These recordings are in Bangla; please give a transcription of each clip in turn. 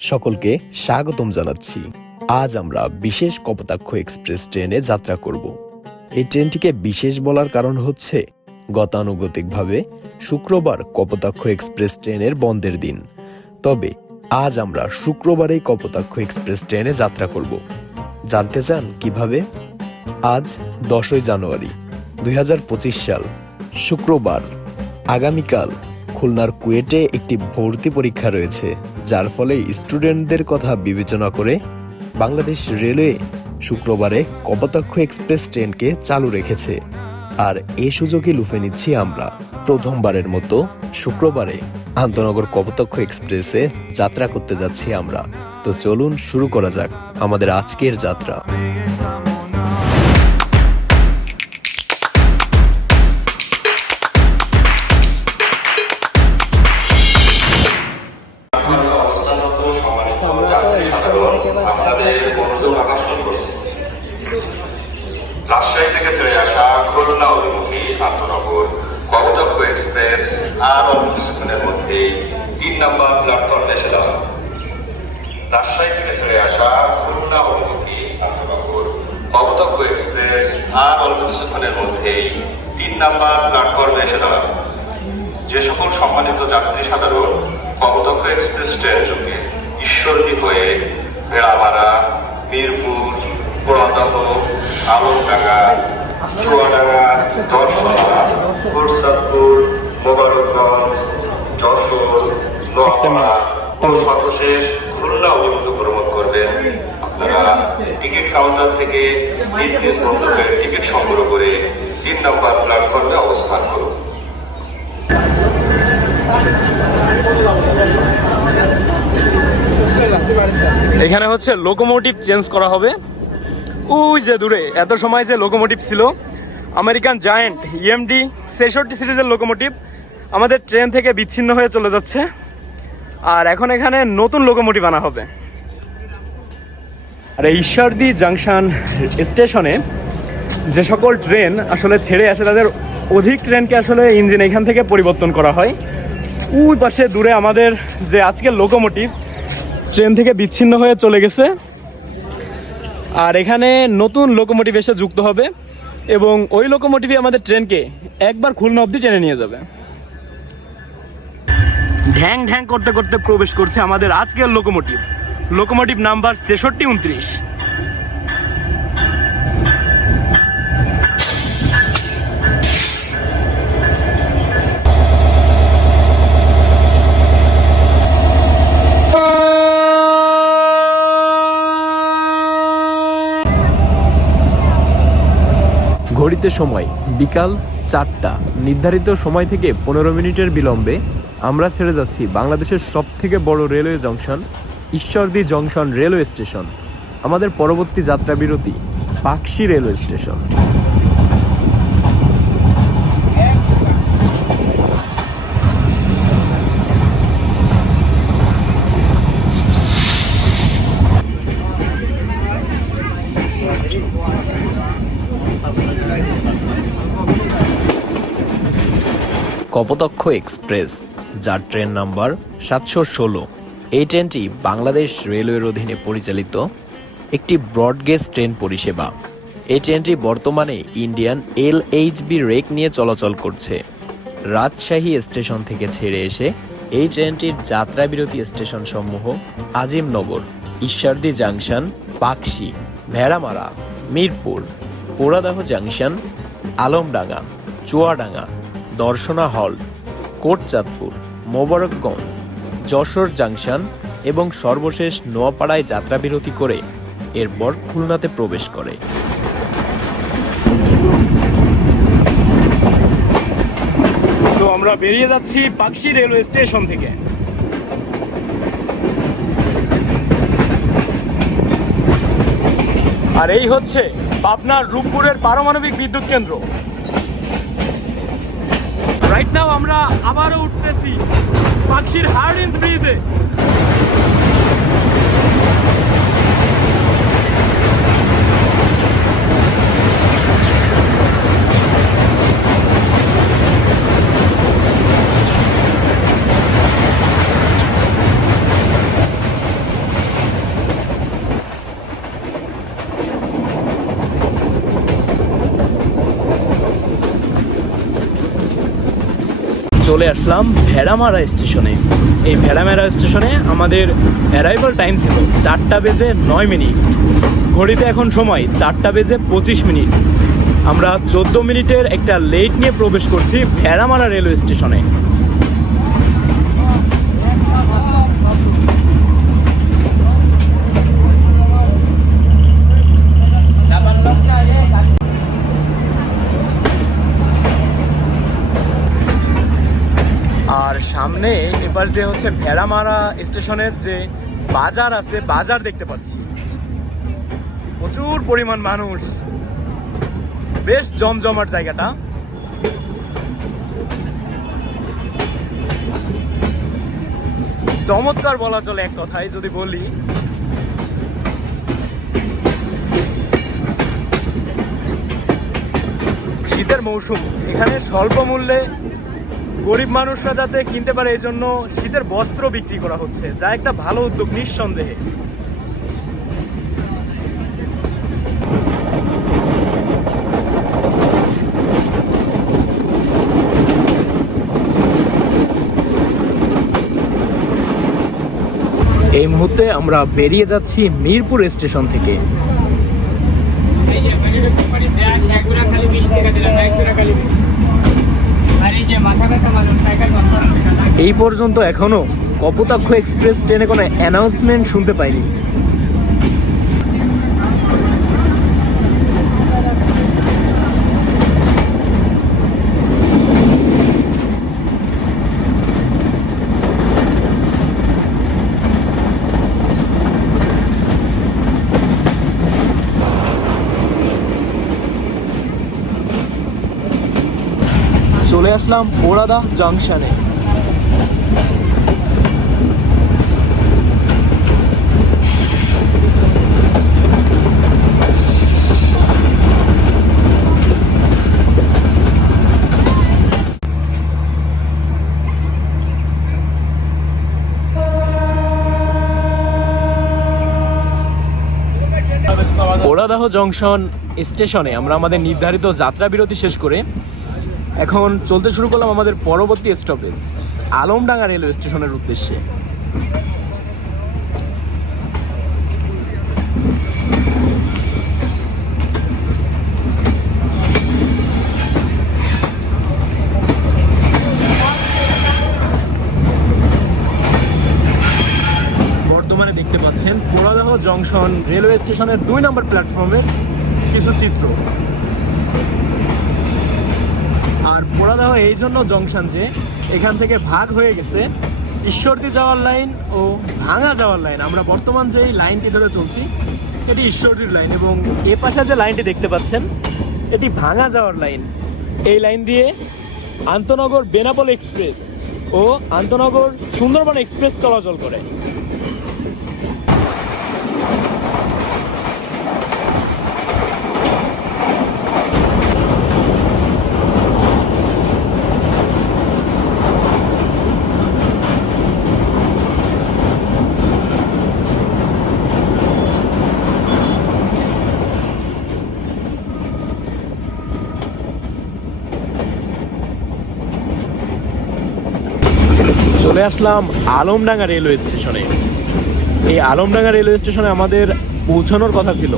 সকলকে স্বাগতম জানাচ্ছি। আজ আমরা বিশেষ কপোতাক্ষ এক্সপ্রেস ট্রেনে যাত্রা করব। এই ট্রেনটিকে বিশেষ বলার কারণ হচ্ছে গতানুগতিকভাবে শুক্রবার কপোতাক্ষ এক্সপ্রেস ট্রেনের বন্ধের দিন। তবে আজ আমরা শুক্রবারেই কপোতাক্ষ এক্সপ্রেস ট্রেনে যাত্রা করব। জানতে চান কীভাবে? আজ দশই জানুয়ারি, দুই হাজার পঁচিশ সাল, শুক্রবার। আগামীকাল খুলনার কুয়েটে একটি ভর্তি পরীক্ষা রয়েছে। যার ফলে স্টুডেন্টদের কথা বিবেচনা করে বাংলাদেশ রেলওয়ে শুক্রবারে কপোতাক্ষ এক্সপ্রেস ট্রেনকে চালু রেখেছে। আর এ সুযোগে লুফে নিচ্ছি আমরা প্রথমবারের মতো শুক্রবারে আন্তনগর কপোতাক্ষ এক্সপ্রেসে যাত্রা করতে যাচ্ছি আমরা। তো চলুন শুরু করা যাক আমাদের আজকের যাত্রা। রাজশাহী থেকে ছেড়ে আসা খুলনা অভিমুখী আন্তনগর কবতক্ষ এক্সপ্রেস আর অল্প কিছুক্ষণের মধ্যেই তিন নম্বর প্ল্যাটফর্মে এসে দাঁড়াবে যে সকল সম্মানিত যাত্রী সাধারণ কবতক্ষ এক্সপ্রেস ট্রেন যোগে ঈশ্বরদী হয়ে ভেড়ামারা মিরপুর পুরাতহ আলমডাঙ্গা চুয়াডাঙ্গা দর্শনা কোরসাদপুর মোবারকগঞ্জ যশোর নোয়াপাড়া ও সর্বশেষ আপনারা টিকিট কাউন্টার থেকে টিকিট সংগ্রহ করে তিন নম্বর প্ল্যাটফর্মে অবস্থান করুন। এখানে হচ্ছে লোকোমোটিভ চেঞ্জ করা হবে। ওই যে দূরে, এত সময় যে লোকোমোটিভ ছিল। আমেরিকান জায়েন্ট ইএমডি ছেষট্টি সিরিজের লোকোমোটিভ আমাদের ট্রেন থেকে বিচ্ছিন্ন হয়ে চলে যাচ্ছে। আর এখন এখানে নতুন লোকোমোটিভ আনা হবে। আর ঈশ্বরদী জাংশন স্টেশনে যে সকল ট্রেন আসলে ছেড়ে আসে, তাদের অধিক ট্রেনকে আসলে ইঞ্জিন এখান থেকে পরিবর্তন করা হয়। ওই পাশে দূরে আমাদের যে আজকের লোকোমোটিভ ট্রেন থেকে বিচ্ছিন্ন হয়ে চলে গেছে। আর এখানে নতুন লোকোমোটিভ এসে যুক্ত হবে এবং ওই লোকোমোটিভই আমাদের ট্রেনকে একবার খুলনা অবধি টেনে নিয়ে যাবে। ঢ্যাং ঢ্যাং করতে করতে প্রবেশ করছে আমাদের আজকের লোকোমোটিভ লোকোমোটিভ নাম্বার ছেষট্টি উনত্রিশ। ঘড়িতে সময়, বিকাল চারটা। নির্ধারিত সময় থেকে পনেরো মিনিটের বিলম্বে আমরা ছেড়ে যাচ্ছি বাংলাদেশের সবথেকে বড় railway junction, Ishwardi junction railway station, আমাদের পরবর্তী যাত্রা বিরতি, Pakshi railway station. Kapotaksha express যার ট্রেন নাম্বার সাতশো ষোলো। এই ট্রেনটি বাংলাদেশ রেলওয়ের অধীনে পরিচালিত একটি ব্রডগেজ ট্রেন পরিষেবা। এই ট্রেনটি বর্তমানে ইন্ডিয়ান এল এইচবি রেক নিয়ে চলাচল করছে। রাজশাহী স্টেশন থেকে ছেড়ে এসে এই ট্রেনটির যাত্রা বিরতি স্টেশন সমূহ Azimnagar, Ishwardi junction, Pakshi, Bheramara, Mirpur, Poradah junction, Alamdanga, Chuadanga, Darshana halt, Kotchandpur. Mobarakganj, Jessore junction এবং সর্বশেষ নোয়াপাড়ায় যাত্রা বিরতি করে এরপর খুলনাতে প্রবেশ করে। তো আমরা বেরিয়ে যাচ্ছি পাকশি রেলওয়ে স্টেশন থেকে। আর এই হচ্ছে পাবনার রূপপুরের পারমাণবিক বিদ্যুৎ কেন্দ্র। রাইট নাও আমরা আবারও উঠতেছি পাখির হার্ডিন্স ব্রিজে চলে আসলাম ভেড়ামারা স্টেশনে। এই ভেড়ামারা স্টেশনে আমাদের অ্যারাইভাল টাইম ছিল চারটা বেজে নয় মিনিট। ঘড়িতে এখন সময় চারটা বেজে পঁচিশ মিনিট। আমরা চোদ্দ মিনিটের একটা লেট নিয়ে প্রবেশ করছি ভেড়ামারা রেলওয়ে স্টেশনে আর সামনে এপাশ দিয়ে হচ্ছে ভেড়ামারা স্টেশনের যে বাজার আছে, বাজার দেখতে পাচ্ছি। প্রচুর পরিমাণ মানুষ। বেশ জমজমাট জায়গাটা। চমৎকার বলা চলে এক কথায়, যদি বলি। শীতের মৌসুম। এখানে স্বল্প মূল্যে গরিব মানুষরা যাতে কিনতে পারে এই জন্য শীতের বস্ত্র বিক্রি করা হচ্ছে, যা একটা ভালো উদ্যোগ নিঃসন্দেহে। এই মুহূর্তে আমরা বেরিয়ে যাচ্ছি মিরপুর স্টেশন থেকে। এই পর্যন্ত এখনও কপোতাক্ষ এক্সপ্রেস ট্রেনে কোনো অ্যানাউন্সমেন্ট শুনতে পাইনি চলে আসলাম পোড়াদা জাংশনে। ওড়াদাহ জংশন স্টেশনে আমরা আমাদের নির্ধারিত যাত্রা বিরতি শেষ করে এখন চলতে শুরু করলাম আমাদের পরবর্তী স্টপেজ আলমডাঙ্গা রেলওয়ে স্টেশনের উদ্দেশ্যে। বর্তমানে দেখতে পাচ্ছেন পোড়াদাহ জংশন রেলওয়ে স্টেশনের দুই নম্বর প্ল্যাটফর্মের কিছু চিত্র। আর পোড়াদাহ এই জন্য জংশন যে এখান থেকে ভাগ হয়ে গেছে। ঈশ্বরদী যাওয়ার লাইন ও ভাঙা যাওয়ার লাইন। আমরা বর্তমান যে লাইনটি ধরে চলছি, এটি ঈশ্বরদীর লাইন এবং এ পাশে যে লাইনটি দেখতে পাচ্ছেন, এটি ভাঙা যাওয়ার লাইন। এই লাইন দিয়ে আন্তনগর বেনাপোল এক্সপ্রেস ও আন্তনগর সুন্দরবন এক্সপ্রেস চলাচল করে। চলে আসলাম আলমডাঙ্গা রেলওয়ে স্টেশনে। এই আলমডাঙ্গা রেলওয়ে স্টেশনে আমাদের পৌঁছানোর কথা ছিল।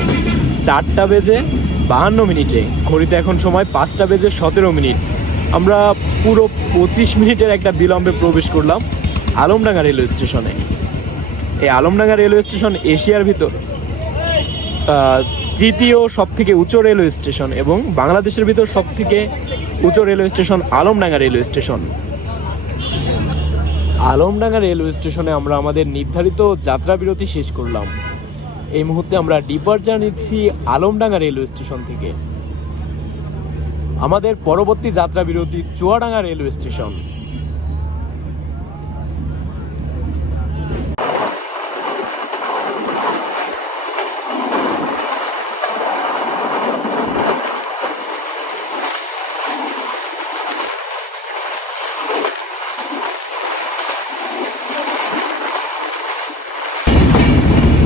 চারটা বেজে বাহান্ন মিনিটে। ঘড়িতে এখন সময় পাঁচটা বেজে সতেরো মিনিট। আমরা পুরো পঁচিশ মিনিটের একটা বিলম্বে প্রবেশ করলাম আলমডাঙ্গা রেলওয়ে স্টেশনে। এই আলমডাঙ্গা রেলওয়ে স্টেশন এশিয়ার ভিতর তৃতীয় সব থেকে উঁচু রেলওয়ে স্টেশন এবং বাংলাদেশের ভিতর সব থেকে উঁচু railway station Alamdanga railway station. Alamdanga railway স্টেশনে আমরা আমাদের নির্ধারিত যাত্রা বিরতি শেষ করলাম। এই মুহূর্তে আমরা ডিপার্চার নিচ্ছি আলমডাঙ্গা রেলওয়ে স্টেশন থেকে। আমাদের পরবর্তী যাত্রা বিরতি চুয়াডাঙ্গা রেলওয়ে স্টেশন।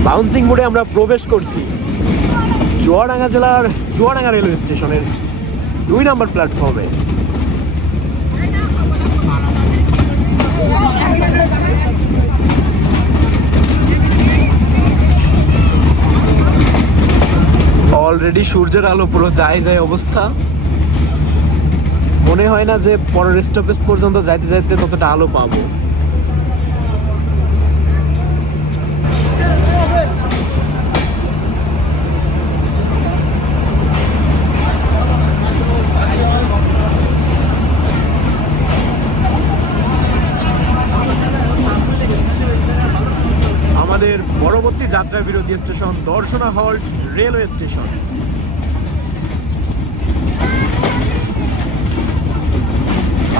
বাউন্সিং মোড়ে আমরা প্রবেশ করছি। জোয়াডাঙ্গা জেলার জোয়াডাঙ্গা রেলওয়ে স্টেশনের দুই নম্বর প্ল্যাটফর্মে। অলরেডি সূর্যের আলো পুরো যায় যায় অবস্থা। মনে হয় না যে পরের স্টপেজ পর্যন্ত যাইতে যাইতে ততটা আলো পাবো। যাত্রা বিরোধী স্টেশন দর্শনা হল, রেলওয়ে স্টেশন।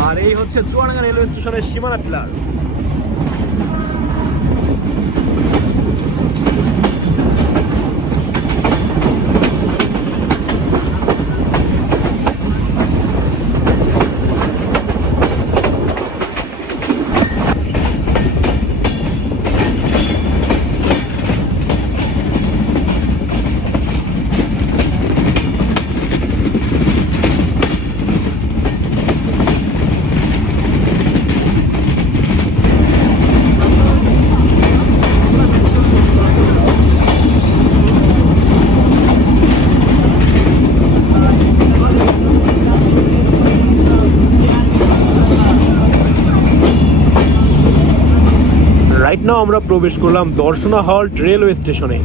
আর এই হচ্ছে চুয়াডাঙ্গা রেলওয়ে স্টেশনের সীমানা পিলার রাইট নাও আমরা প্রবেশ করলাম দর্শনা হল্ট রেলওয়ে স্টেশনে।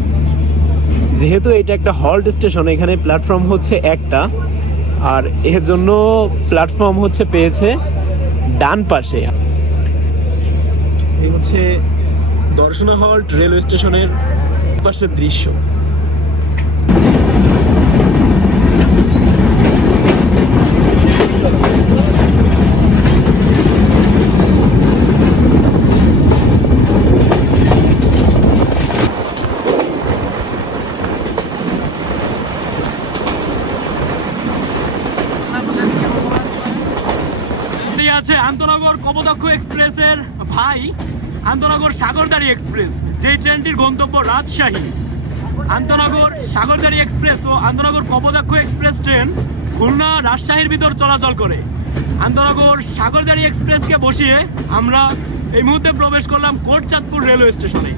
যেহেতু এটা একটা হল্ট স্টেশন, এখানে প্ল্যাটফর্ম হচ্ছে একটা। আর এর জন্য প্ল্যাটফর্ম হচ্ছে পেয়েছে ডান পাশে। এই হচ্ছে দর্শনা হল্ট রেলওয়ে স্টেশনের পাশের দৃশ্য দাঁড়িয়ে আছে আন্তনগর কপোতাক্ষ এক্সপ্রেসের ভাই, আন্তনগর সাগরদাড়ি এক্সপ্রেস, যেই ট্রেনটির গন্তব্য রাজশাহী। আন্তনগর সাগরদাড়ি এক্সপ্রেস ও আন্তনগর কপোতাক্ষ এক্সপ্রেস ট্রেন খুলনা, রাজশাহীর ভিতর চলাচল করে। আন্তনগর সাগরদাড়ি এক্সপ্রেসকে বসিয়ে আমরা এই মুহূর্তে প্রবেশ করলাম কোটচাঁদপুর রেলওয়ে স্টেশনে।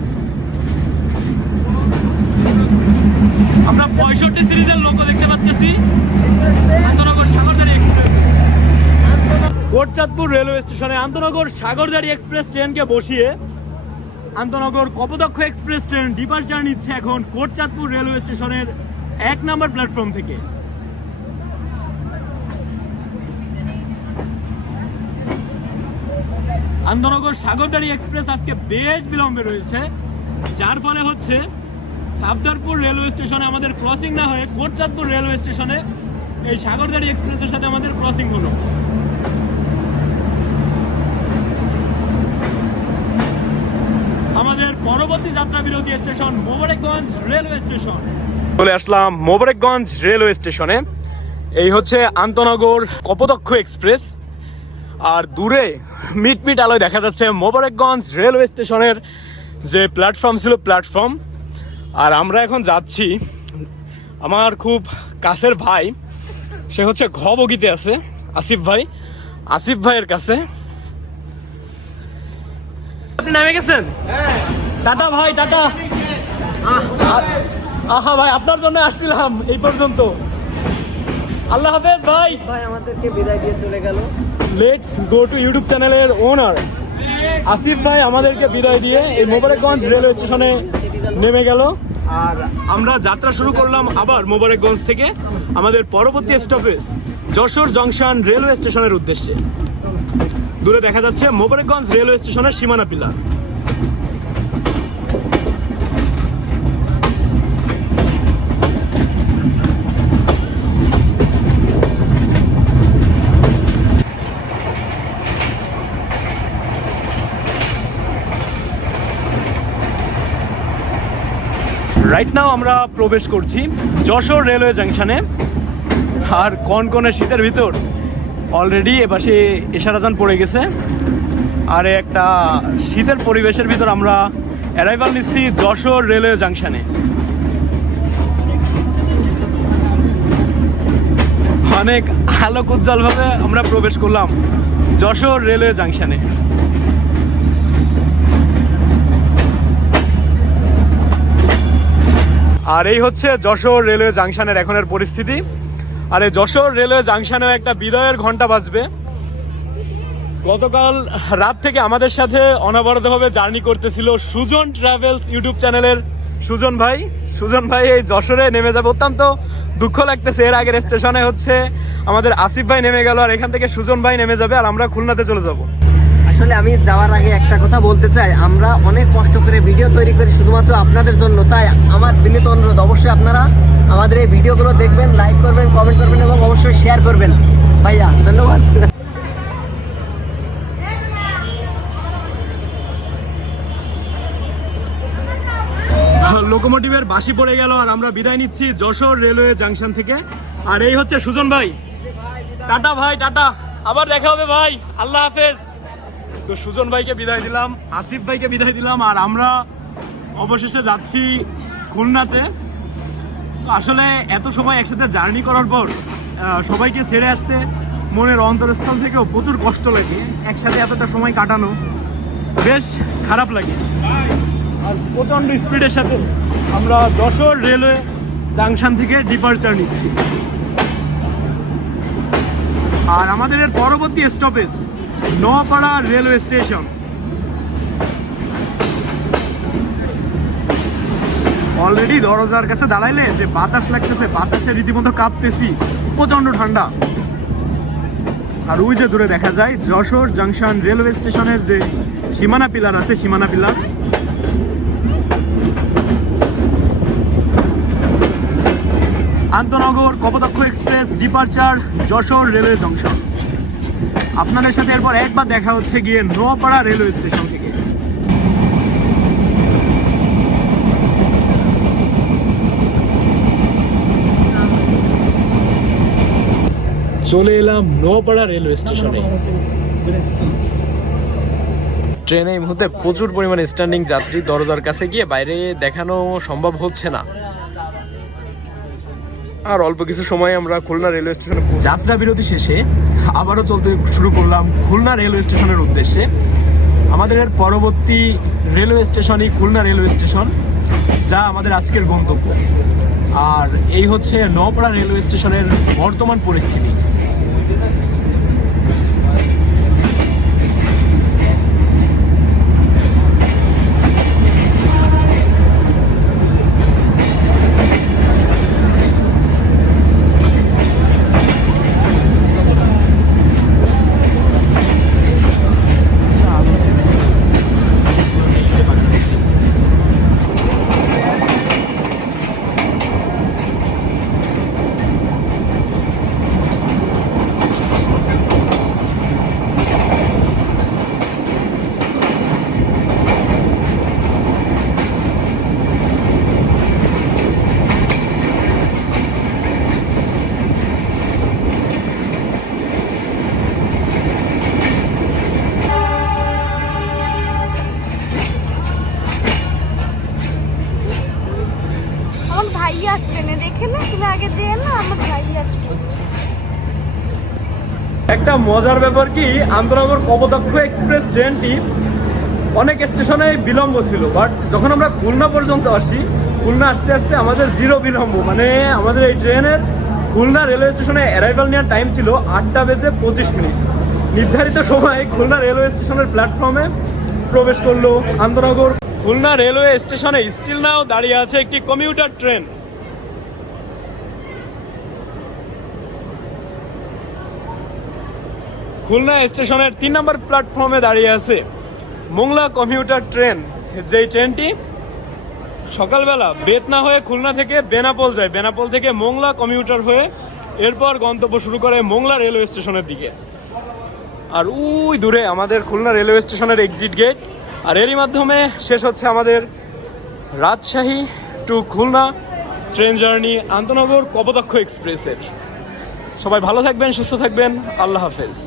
আমরা পঁয়ষট্টি সিরিজের লোক দেখতে পাচ্ছি। আন্তনগর এক্সপ্রেস কোটচাঁদপুর রেলওয়ে স্টেশনে আন্তনগর সাগরদাড়ি এক্সপ্রেস ট্রেনকে বসিয়ে আন্তনগর কপদক্ষ এক্সপ্রেস ট্রেন ডিপার্চার নিচ্ছে এখন কোটচাঁদপুর রেলওয়ে স্টেশনের এক নম্বর প্ল্যাটফর্ম থেকে। আন্তনগর সাগরদাড়ি এক্সপ্রেস আজকে বেশ বিলম্বে রয়েছে, যার ফলে হচ্ছে সাবদারপুর রেলওয়ে স্টেশনে আমাদের ক্রসিং না হয়ে কোটচাঁদপুর রেলওয়ে স্টেশনে এই সাগরদাড়ি এক্সপ্রেসের সাথে আমাদের ক্রসিং হলো। আমাদের পরবর্তী যাত্রা বিরতি স্টেশন মোবারকগঞ্জ রেলওয়ে স্টেশন। চলে আসলাম মোবারকগঞ্জ রেলওয়ে স্টেশনে। এই হচ্ছে আন্তনগর কপোদক্ষ এক্সপ্রেস। আর দূরে মিট মিট আলোয় দেখা যাচ্ছে মোবারকগঞ্জ রেলওয়ে স্টেশনের যে প্ল্যাটফর্ম ছিল প্ল্যাটফর্ম। আর আমরা এখন যাচ্ছি আমার খুব কাছের ভাই সে হচ্ছে ঘ বগিতে আছে আসিফ ভাই। আসিফ ভাইয়ের কাছে। আপনি নামে গেছেন? টাটা ভাই টাটা। আহ, ভাই আপনার জন্য আসছিলাম এই পর্যন্ত। আল্লাহ হাফেজ ভাই। ভাই আমাদেরকে বিদায় দিয়ে চলে গেল। লেটস গো টু ইউটিউব চ্যানেলের ওনার আসিফ ভাই আমাদেরকে বিদায় দিয়ে এই মোবারকগঞ্জ রেলওয়ে স্টেশনে নেমে গেল। আর আমরা যাত্রা শুরু করলাম আবার মোবারকগঞ্জ থেকে আমাদের পরবর্তী স্টপেজ যশোর জংশন রেলওয়ে স্টেশনের উদ্দেশ্যে। দূরে দেখা যাচ্ছে মোবারকগঞ্জ রেলওয়ে স্টেশনের সীমানা পিলার রাইট নাও আমরা প্রবেশ করছি যশোর রেলওয়ে জাংশনে আর কনকনে শীতের ভিতর। অলরেডি এপাশে এশারাজান পড়ে গেছে। আর একটা শীতের পরিবেশের ভিতর আমরা অ্যারাইভাল নিচ্ছি যশোর রেলওয়ে জাংশনে অনেক আলোক উজ্জ্বলভাবে আমরা প্রবেশ করলাম যশোর রেলওয়ে জাংশনে আর এই হচ্ছে যশোর রেলওয়ে জাংশনের এখনের পরিস্থিতি। আর এই যশোর রেলওয়ে জাংশনেও একটা বিদায়ের ঘণ্টা বাজবে। গতকাল রাত থেকে আমাদের সাথে অনবরতভাবে জার্নি করতেছিল সুজন ট্রাভেলস ইউটিউব চ্যানেলের সুজন ভাই। সুজন ভাই এই যশোরে নেমে যাবে। অত্যন্ত দুঃখ লাগতেছে। এর আগের স্টেশনে হচ্ছে আমাদের আসিফ ভাই নেমে গেল আর এখান থেকে সুজন ভাই নেমে যাবে আর আমরা খুলনাতে চলে যাব। আসলে আমি যাওয়ার আগে একটা কথা বলতে চাই। আমরা অনেক কষ্ট করে ভিডিও তৈরি করি শুধুমাত্র আপনাদের জন্য, তাই আমার বিনীত অনুরোধ, অবশ্যই আপনারা আমাদের এই ভিডিওগুলো দেখবেন লাইক করবেন কমেন্ট করবেন এবং অবশ্যই শেয়ার করবেন। ভাইয়া, ধন্যবাদ। লোকোমোটিভের বাসি পড়ে গেল আর আমরা বিদায় নিচ্ছি যশোর রেলওয়ে জাংশন থেকে। আর এই হচ্ছে সুজন ভাই। টাটা ভাই, টাটা। আবার দেখা হবে ভাই। আল্লাহ হাফেজ। তো সুজন ভাইকে বিদায় দিলাম, আসিফ ভাইকে বিদায় দিলাম, আর আমরা অবশেষে যাচ্ছি খুলনাতে। আসলে এত সময় একসাথে জার্নি করার পর সবাইকে ছেড়ে আসতে মনের অন্তরস্থল থেকেও প্রচুর কষ্ট লাগে, একসাথে এতটা সময় কাটানো। বেশ খারাপ লাগে। আর প্রচণ্ড স্পিডের সাথে আমরা যশোর রেলওয়ে জাংশন থেকে ডিপার্চার নিচ্ছি। আর আমাদের এর পরবর্তী stoppage Noapara railway station. Already দরজার কাছে দাঁড়াইলে যে বাতাস লাগতেছে, বাতাসে রীতিমতো কাঁপতেছি প্রচণ্ড ঠান্ডা। আর ওই যে দূরে দেখা যায়, যশোর জাংশন রেলওয়ে স্টেশনের যে সীমানা পিলার আছে, সীমানা pillar. আন্তনগর Kapotaksha express departure, Jessore railway junction. আপনাদের সাথে এরপর একবার দেখা হচ্ছে গিয়ে নোয়াপাড়া রেলওয়ে স্টেশন থেকে। চলে এলাম নোয়াপাড়া রেলওয়ে স্টেশনে। ট্রেনে এই মুহূর্তে প্রচুর পরিমাণে স্ট্যান্ডিং যাত্রী দরজার কাছে গিয়ে বাইরে দেখানো সম্ভব হচ্ছে না। আর অল্প কিছু সময় আমরা খুলনা রেলওয়ে স্টেশনে যাত্রা বিরতি শেষে আবারও চলতে শুরু করলাম খুলনা রেলওয়ে স্টেশনের উদ্দেশ্যে। আমাদের পরবর্তী রেলওয়ে স্টেশনই খুলনা রেলওয়ে স্টেশন, যা আমাদের আজকের গন্তব্য। আর এই হচ্ছে নপাড়া রেলওয়ে স্টেশনের বর্তমান পরিস্থিতি আমার ভাই একটা মজার ব্যাপার কি আন্তনগর কপোতাক্ষ এক্সপ্রেস ট্রেনটি অনেক স্টেশনে বিলম্ব ছিল, বাট যখন আমরা খুলনা পর্যন্ত আসি, খুলনা আসতে আসতে আমাদের জিরো বিলম্ব মানে আমাদের এই ট্রেনের খুলনা রেলওয়ে স্টেশনে অ্যারাইভাল নেওয়ার টাইম ছিল আটটা বেজে পঁচিশ মিনিট। নির্ধারিত সময় খুলনা রেলওয়ে স্টেশনের প্ল্যাটফর্মে প্রবেশ করল আন্তনগর খুলনা রেলওয়ে স্টেশনে স্টিল নাও দাঁড়িয়ে আছে একটি কমিউটার ট্রেন খুলনা স্টেশনের তিন নম্বর প্ল্যাটফর্মে দাঁড়িয়ে আছে মোংলা কমিউটার ট্রেন। যেই ট্রেনটি সকালবেলা বেতনা হয়ে খুলনা থেকে বেনাপোল যায়। বেনাপোল থেকে মোংলা কমিউটার হয়ে এরপর গন্তব্য শুরু করে মোংলা রেলওয়ে স্টেশনের দিকে। আর ওই দূরে আমাদের খুলনা রেলওয়ে স্টেশনের এক্সিট গেট আর এরই মাধ্যমে শেষ হচ্ছে আমাদের Rajshahi to Khulna train journey আন্তনগর Kapotaksha এক্সপ্রেসের সবাই ভালো থাকবেন, সুস্থ থাকবেন। আল্লাহ হাফেজ।